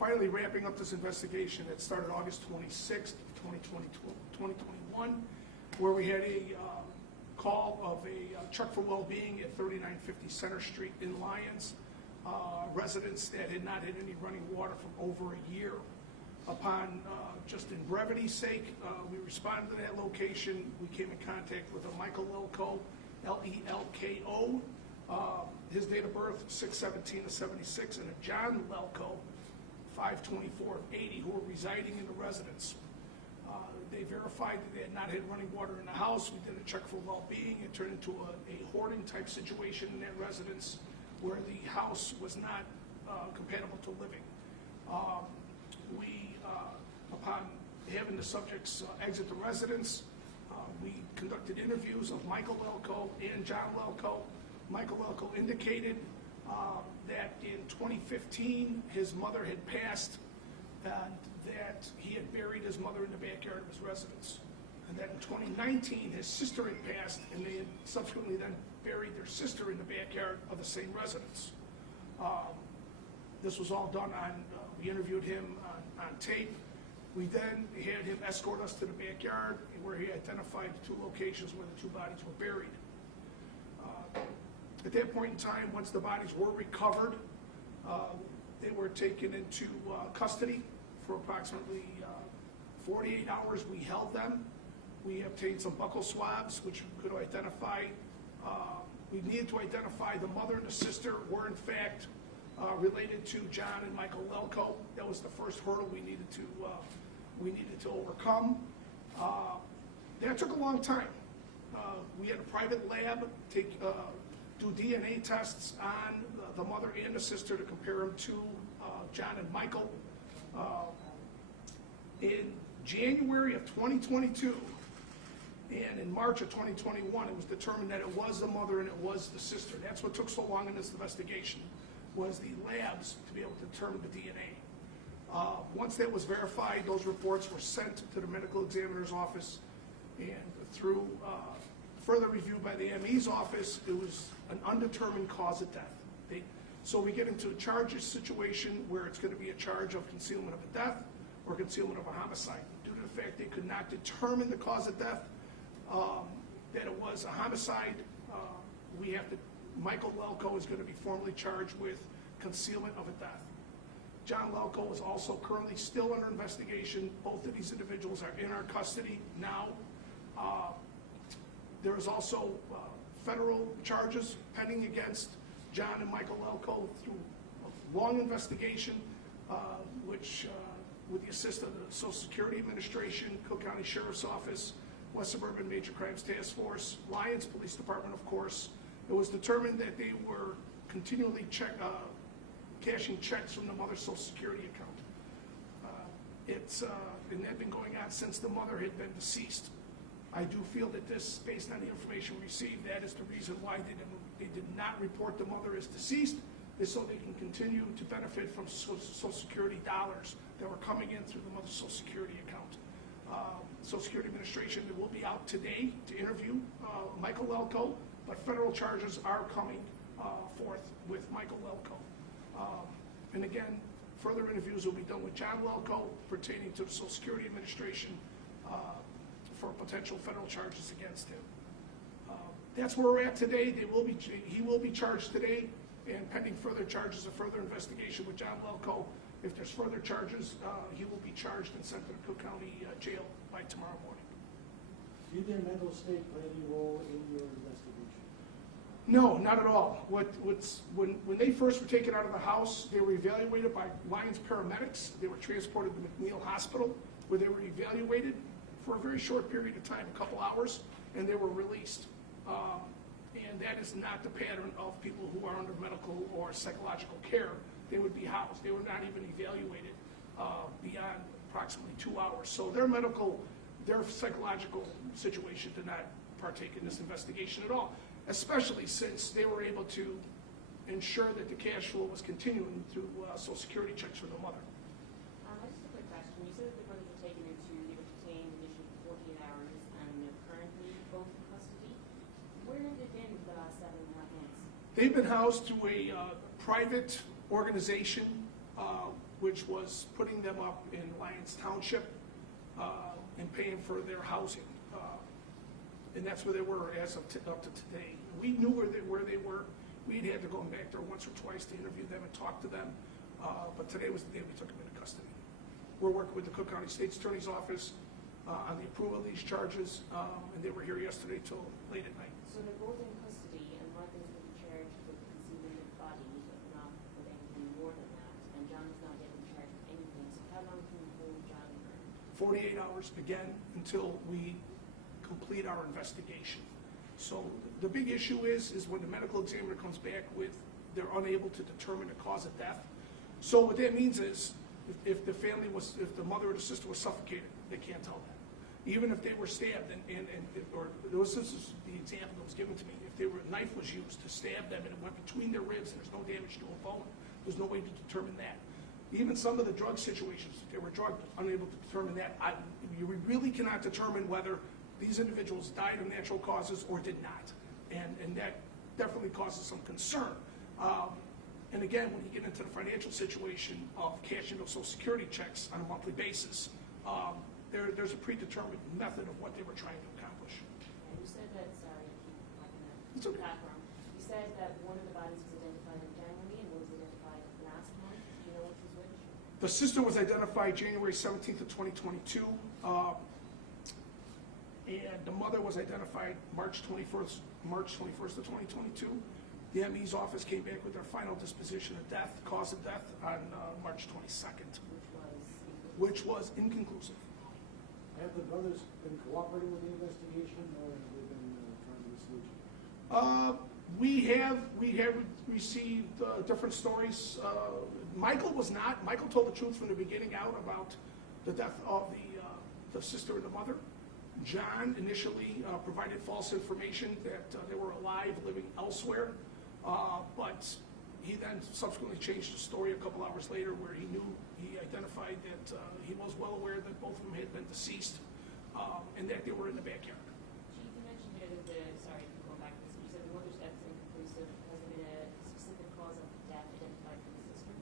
finally wrapping up this investigation that started August 26th, 2021, where we had a call of a truck for well-being at 3950 Center Street in Lyons. Residents that had not had any running water for over a year. Upon, just in brevity's sake, we responded to that location. We came in contact with a Michael Lelko, L-E-L-K-O, his date of birth, 6/17/76, and a John Lelko, 5/24/80, who were residing in the residence. They verified that they had not had running water in the house. We did a check for well-being. It turned into a hoarding type situation in that residence where the house was not compatible to living. Upon having the subjects exit the residence, we conducted interviews of Michael Lelko and John Lelko. Michael Lelko indicated that in 2015 his mother had passed and that he had buried his mother in the backyard of his residence. And that in 2019 his sister had passed and they had subsequently then buried their sister in the backyard of the same residence. This was all done on, we interviewed him on tape. We then had him escort us to the backyard where he identified the two locations where the two bodies were buried. At that point in time, once the bodies were recovered, they were taken into custody for approximately 48 hours. We held them. We obtained some buccal swabs, which could identify, we needed to identify the mother and the sister were in fact related to John and Michael Lelko. That was the first hurdle we needed to overcome. That took a long time. We had a private lab do DNA tests on the mother and the sister to compare them to John and Michael. In January of 2022 and in March of 2021, it was determined that it was the mother and it was the sister. That's what took so long in this investigation, was the labs to be able to determine the DNA. Once that was verified, those reports were sent to the medical examiner's office, and through further review by the ME's office, it was an undetermined cause of death. So we get into a charges situation where it's going to be a charge of concealment of a death or concealment of a homicide. Due to the fact they could not determine the cause of death, that it was a homicide, Michael Lelko is going to be formally charged with concealment of a death. John Lelko is also currently still under investigation. Both of these individuals are in our custody now. There is also federal charges pending against John and Michael Lelko through a long investigation, which with the assistance of the Social Security Administration, Cook County Sheriff's Office, West Suburban Major Crimes Task Force, Lyons Police Department, of course. It was determined that they were continually cashing checks from the mother's Social Security account. And that had been going on since the mother had been deceased. I do feel that this, based on the information we received, that is the reason why they did not report the mother as deceased, is so they can continue to benefit from Social Security dollars that were coming in through the mother's Social Security account. Social Security Administration will be out today to interview Michael Lelko, but federal charges are coming forth with Michael Lelko. And again, further interviews will be done with John Lelko pertaining to the Social Security Administration for potential federal charges against him. That's where we're at today. He will be charged today, and pending further charges of further investigation with John Lelko. If there's further charges, he will be charged and sent to the Cook County Jail by tomorrow morning. Did their mental state play any role in your investigation? No, not at all. When they first were taken out of the house, they were evaluated by Lyons paramedics. They were transported to McNeil Hospital, where they were evaluated for a very short period of time, a couple hours, and they were released. And that is not the pattern of people who are under medical or psychological care. They would be housed. They were not even evaluated beyond approximately 2 hours. So their psychological situation did not partake in this investigation at all, especially since they were able to ensure that the cash flow was continuing through Social Security checks for the mother. Just a quick question. You said that the brothers were taken into, they were detained initially for 48 hours and they're currently both in custody. Where have they been for the last 7.5 months? They've been housed through a private organization which was putting them up in Lyons Township and paying for their housing. And that's where they were as of up to today. We knew where they were. We'd had to go back there once or twice to interview them and talk to them. But today was the day we took them into custody. We're working with the Cook County State's Attorney's Office on the approval of these charges, and they were here yesterday till late at night. So they're both in custody, and Martha's been charged with concealment of body, but not with anything more than that, and John's not yet been charged with anything, so how long can we hold John for? 48 hours, again, until we complete our investigation. So the big issue is when the medical examiner comes back with, they're unable to determine the cause of death. So what that means is, if the mother or the sister was suffocated, they can't tell that. Even if they were stabbed, this is the example that was given to me, if a knife was used to stab them and it went between their ribs and there's no damage to a bone, there's no way to determine that. Even some of the drug situations, if they were drugged, unable to determine that. You really cannot determine whether these individuals died of natural causes or did not. And that definitely causes some concern. And again, when you get into the financial situation of cashing those Social Security checks on a monthly basis, there's a predetermined method of what they were trying to accomplish. And you said that, sorry, I keep talking It's okay. background. You said that one of the bodies was identified in January and one was identified last month. Do you know which was which? The sister was identified January 17th of 2022, and the mother was identified March 21st of 2022. The ME's office came back with their final disposition of death, cause of death, on March 22nd, which was inconclusive. Have the brothers been cooperating with the investigation, or have they been trying to mislead you? We have received different stories. Michael was not. Michael told the truth from the beginning out about the death of the sister and the mother. John initially provided false information that they were alive, living elsewhere, but he then subsequently changed the story a couple hours later, where he identified that he was well aware that both of them had been deceased, and that they were in the backyard. Chief, you mentioned here that sorry, going back to this, you said the mother's death is inconclusive. Has there been a specific cause of death identified for the sister?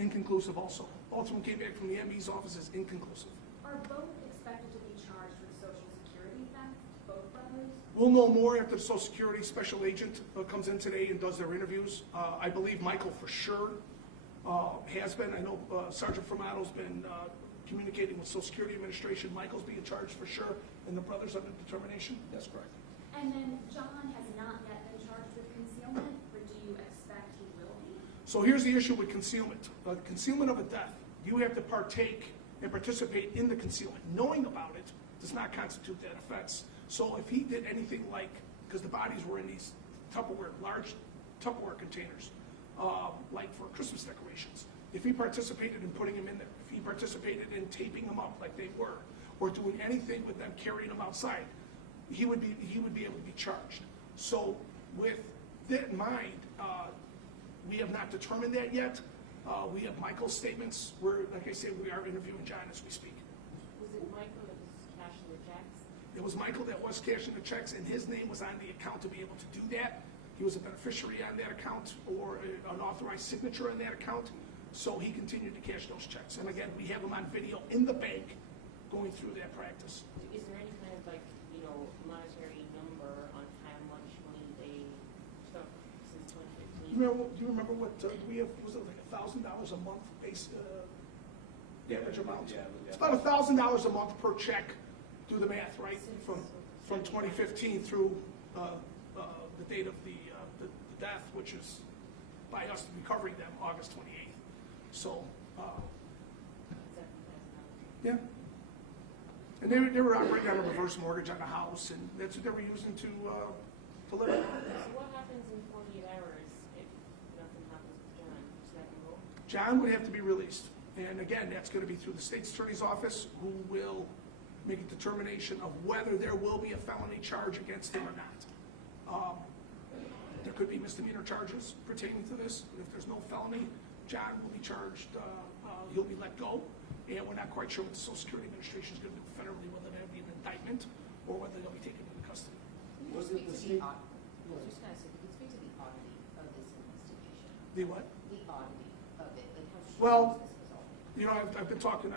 Inconclusive also. Ultimately came back from the ME's office as inconclusive. Are both expected to be charged with Social Security theft, both brothers? We'll know more after the Social Security special agent comes in today and does their interviews. I believe Michael for sure has been. I know Sergeant Formato's been communicating with Social Security Administration. Michael's being charged for sure, and the brothers under determination. That's correct. And then John has not yet been charged with concealment, or do you expect he will be? So here's the issue with concealment. Concealment of a death, you have to partake and participate in the concealment. Knowing about it does not constitute that offense. So if he did anything like, because the bodies were in these large Tupperware containers, like for Christmas decorations, if he participated in putting them in there, if he participated in taping them up like they were, or doing anything with them, carrying them outside, he would be able to be charged. So with that in mind, we have not determined that yet. We have Michael's statements. Like I said, we are interviewing John as we speak. Was it Michael that was cashing the checks? It was Michael that was cashing the checks, and his name was on the account to be able to do that. He was a beneficiary on that account, or an authorized signature on that account, so he continued to cash those checks. And again, we have him on video in the bank going through that practice. Is there any kind of monetary number on how much money they took since 2015? Do you remember what we have? Was it like $1,000 a month base damage amount? Yeah. It's about $1,000 a month per check. Do the math, right? From 2015 through the date of the death, which is by us recovering them August 28th. So, yeah. And they were operating on a reverse mortgage on the house, and that's what they were using to live. So what happens in 48 hours if nothing happens with John? Does that go? John would have to be released. And again, that's going to be through the state's attorney's office, who will make a determination of whether there will be a felony charge against him or not. There could be misdemeanor charges pertaining to this. If there's no felony, John will be charged, he'll be let go. And we're not quite sure what the Social Security Administration is going to do federally, whether that be an indictment or whether they'll be taken into custody. Can you Was speak it the to state? I was just going to say, can you speak to the oddity of this investigation? The what? The oddity of it, like how Well, strange this was all. You know, I've been involved in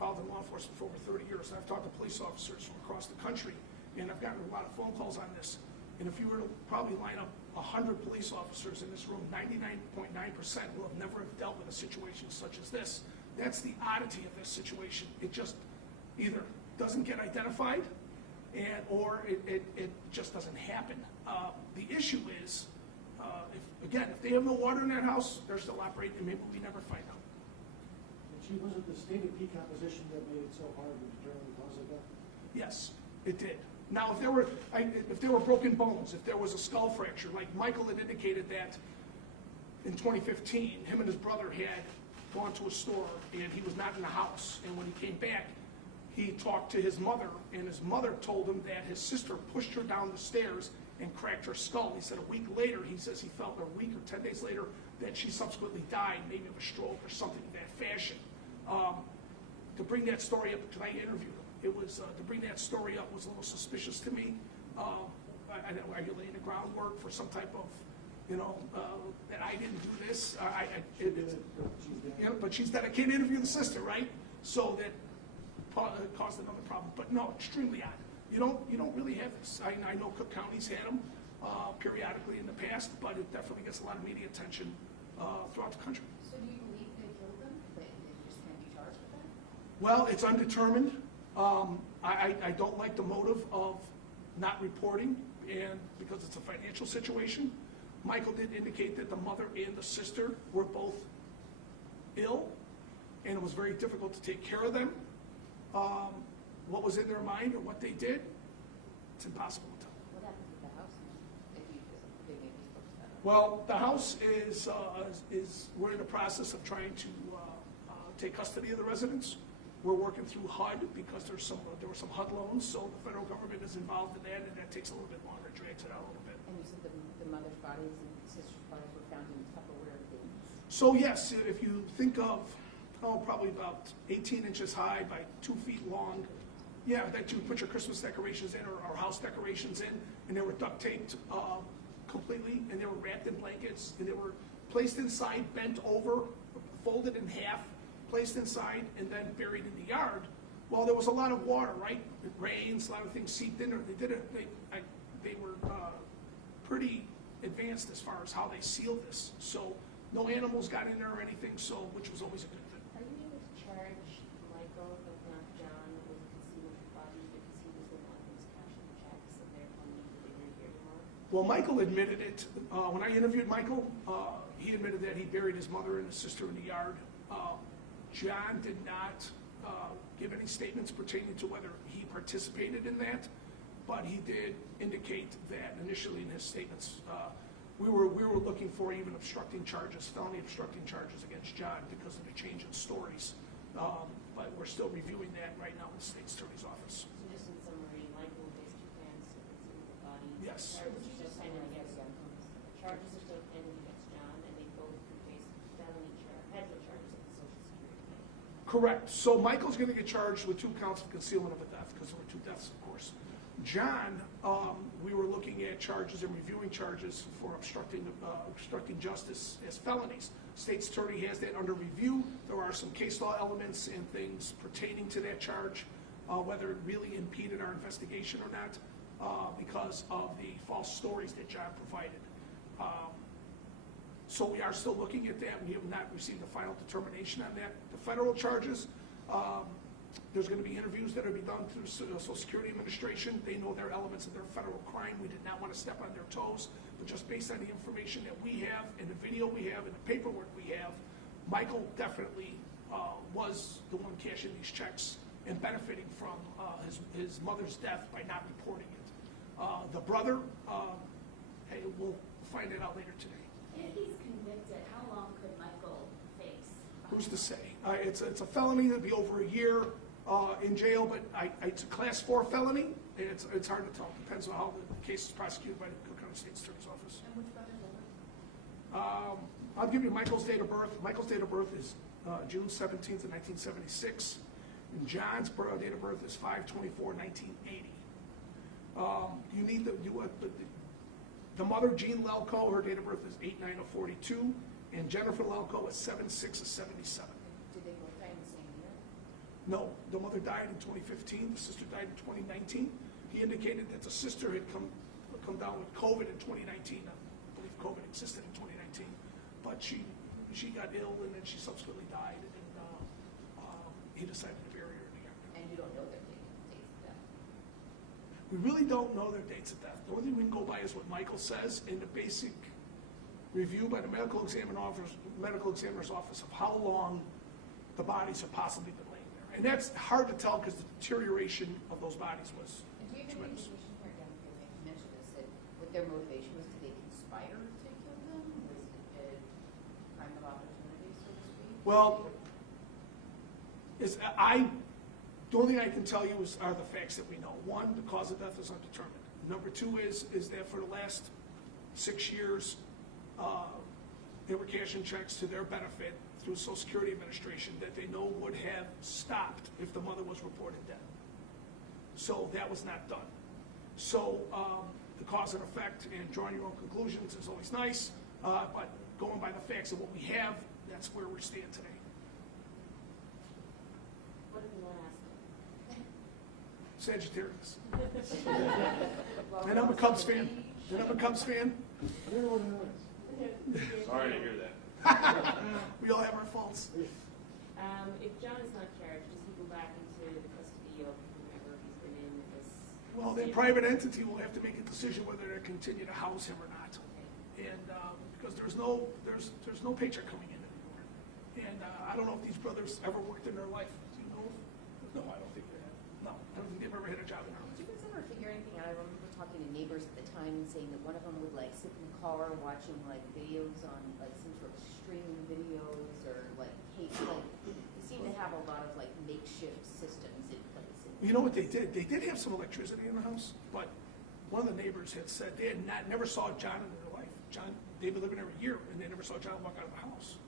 law enforcement for over 30 years. I've talked to police officers from across the country, and I've gotten a lot of phone calls on this. And if you were to probably line up 100 police officers in this room, 99.9% will have never have dealt with a situation such as this. That's the oddity of this situation. It just either doesn't get identified, or it just doesn't happen. The issue is, if they have no water in that house, they're still operating, and maybe we never find out. And was it the state of decomposition that made it so hard to determine the cause of death? Yes, it did. Now, if there were broken bones, if there was a skull fracture, like Michael had indicated that in 2015, him and his brother had gone to a store, and he was not in the house. And when he came back, he talked to his mother, and his mother told him that his sister pushed her down the stairs and cracked her skull. He said a week later, he says he felt, a week or 10 days later, that she subsequently died, maybe of a stroke or something of that fashion. To bring that story up, because I interviewed him, it was, to bring that story up was a little suspicious to me. Are you laying the groundwork for some type of, that I didn't do this? But she's dead. I can't interview the sister, right? So that caused another problem. But no, extremely odd. You don't really have this. I know Cook County's had them periodically in the past, but it definitely gets a lot of media attention throughout the country. So do you believe they killed them? They just can't be charged with that? Well, it's undetermined. I don't like the motive of not reporting, and because it's a financial situation. Michael did indicate that the mother and the sister were both ill, and it was very difficult to take care of them. What was in their mind or what they did, it's impossible to tell. What happened with the house if they made these books better? Well, the house is we're in the process of trying to take custody of the residents. We're working through HUD because there were some HUD loans, so the federal government is involved in that, and that takes a little bit longer, drags it out a little bit. And you said the mother's bodies and sister's bodies were found in Tupperware bins. So yes, if you think of, probably about 18 inches high by 2 feet long, yeah, that you put your Christmas decorations in or house decorations in, and they were duct taped completely, and they were wrapped in blankets, and they were placed inside, bent over, folded in half, placed inside, and then buried in the yard. Well, there was a lot of water, right? It rains, a lot of things seeped in there. They were pretty advanced as far as how they sealed this. So no animals got in there or anything, which was always a good thing. Are you able to charge Michael, but not John, with concealment of bodies because he was the one who was cashing the checks and therefore needed to be here anymore? Well, Michael admitted it. When I interviewed Michael, he admitted that he buried his mother and his sister in the yard. John did not give any statements pertaining to whether he participated in that, but he did indicate that initially in his statements. We were looking for even obstructing charges, felony obstructing charges against John because of the change in stories. But we're still reviewing that right now in the state's attorney's office. So just in summary, Michael raised two plans to conceal the body. Yes. Charges are still pending against Charges are still pending against John, and they both face federal charges of the Social Security claim. Correct. So Michael's going to get charged with 2 counts of concealment of a death because there were 2 deaths, of course. John, we were looking at charges and reviewing charges for obstructing justice as felonies. State's attorney has that under review. There are some case law elements and things pertaining to that charge, whether it really impeded our investigation or not, because of the false stories that John provided. So we are still looking at that. We have not received a final determination on that. The federal charges, there's going to be interviews that will be done through the Social Security Administration. They know their elements of their federal crime. We did not want to step on their toes, but just based on the information that we have and the video we have and the paperwork we have, Michael definitely was the one cashing these checks and benefiting from his mother's death by not reporting it. The brother, hey, we'll find it out later today. If he's convicted, how long could Michael face? Who's to say? It's a felony. It'll be over a year in jail, but it's a class 4 felony. It's hard to tell. Depends on how the case is prosecuted by the Cook County State's Attorney's Office. And which brother's older? I'll give you Michael's date of birth. Michael's date of birth is June 17th of 1976. And John's date of birth is 5/24/1980. You need the mother, Jean Lelko, her date of birth is 8/9/42, and Jennifer Lelko is 7/6/77. Did they both die in the No, the mother died in 2015, the sister died in 2019. He indicated that the sister had come down with COVID in 2019. I believe COVID existed in 2019, but she got ill and then she subsequently died, and he decided to bury her in the yard. And you don't know their dates of death? We really don't know their dates of death. The only thing we can go by is what Michael says in the basic review by the medical examiner's office of how long the bodies have possibly been laying there. And that's hard to tell because the deterioration of those bodies was And do you have any tremendous. indication here, again, because you mentioned this, that what their motivation was, did they conspire to kill them? Was it a crime of opportunity, so to speak? Well, the only thing I can tell you are the facts that we know. One, the cause of death is undetermined. Number two is that for the last 6 years, they were cashing checks to their benefit through the Social Security Administration that they know would have stopped if the mother was reported dead. So that was not done. So the cause and effect and drawing your own conclusions is always nice, but going by the facts of what we have, that's where we stand today. What did you want to ask him? Sagittarius. Well, And I'm a Cubs fan. And I'm a Cubs fan. I don't know what it is. Sorry to hear that. We all have our faults. If John is not charged, does he go back into the custody of whomever he's been in this? Well, the private entity will have to make a decision whether to continue to house him or not. Okay. And, because there's no paycheck coming in anymore. And, I don't know if these brothers ever worked in their life. Do you know? No, I don't think they have. No, I don't think they've ever had a job in their life. Did you guys ever figure anything out? I remember talking to neighbors at the time and saying that one of them would like sit in the car watching like videos on like some sort of streaming videos or like case, like they seem to have a lot of like makeshift systems in place. You know what they did? They did have some electricity in the house, but one of the neighbors had said they had never saw John in their life. John, they've been living there a year, and they never saw John walk out of the house.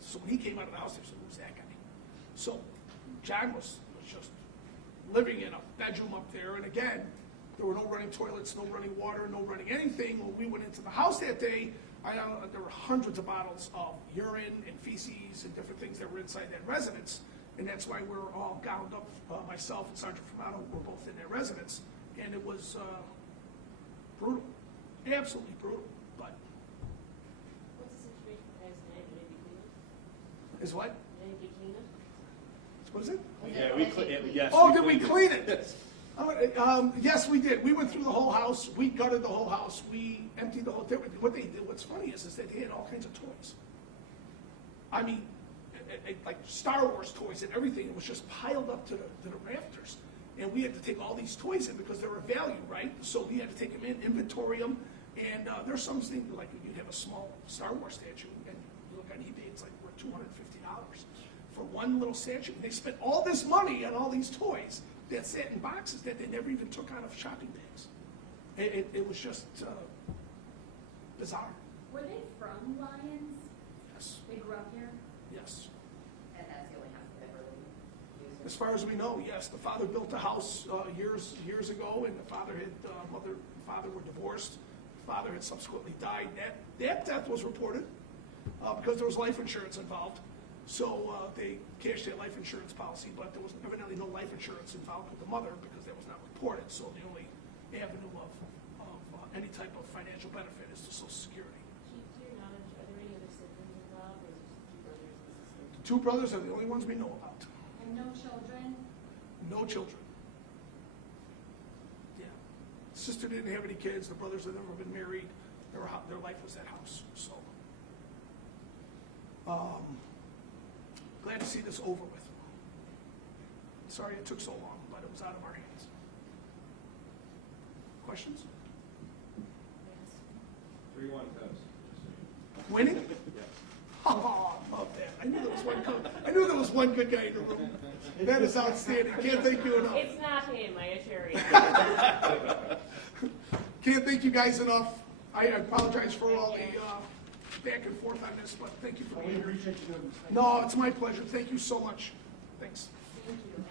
So when he came out of the house, they said, "Who's that guy?" So John was just living in a bedroom up there, and again, there were no running toilets, no running water, no running anything. When we went into the house that day, there were hundreds of bottles of urine and feces and different things that were inside that residence, and that's why we're all gowned up. Myself and Sergeant Fermato were both in that residence, and it was brutal, absolutely brutal. But What's the situation with the house now? Did they clean it? is what? Did they clean it? What is it? Yeah, yes. Oh, did we cleaned clean it? Yes. Yes, we did. We went through the whole house. We gutted the whole house. We emptied the whole thing. What they did, what's funny is that they had all kinds of toys. I mean, like Star Wars toys and everything. It was just piled up to the rafters. And we had to take all these toys in because they were value, right? So we had to take them in, inventory them. And there's some things, like you'd have a small Star Wars statue, and you look on eBay, it's like worth $250 for one little statue. They spent all this money on all these toys that sat in boxes that they never even took out of shopping bags. It was just bizarre. Were they from Lyons? Yes, They grew up here? yes. And that's the only house they've ever used. As far as we know, yes. The father built a house years ago, and the father mother and father were divorced. The father had subsequently died. That death was reported because there was life insurance involved. So they cashed their life insurance policy, but there was evidently no life insurance involved with the mother because that was not reported. So the only avenue of any type of financial benefit is to Social Security. Chief, to your knowledge, are there any other siblings involved, or is it just two brothers and sisters? The two brothers are the only ones we know about. And no children? No children. Yeah. Sister didn't have any kids. The brothers had never been married. Their life was that house. So, glad to see this over with. Sorry it took so long, but it was out of our hands. Questions? Yes. 3-1 Cubs. Winning? Yes. Oh, I love that. I knew there was one good guy in the room. That is outstanding. Can't thank you enough. It's not him, I assure you. Can't thank you guys enough. I apologize for all the back and forth on this, but thank you for We being here. appreciate you doing this. Thank you. No, it's my pleasure. Thank you so much. Thanks. Thank you.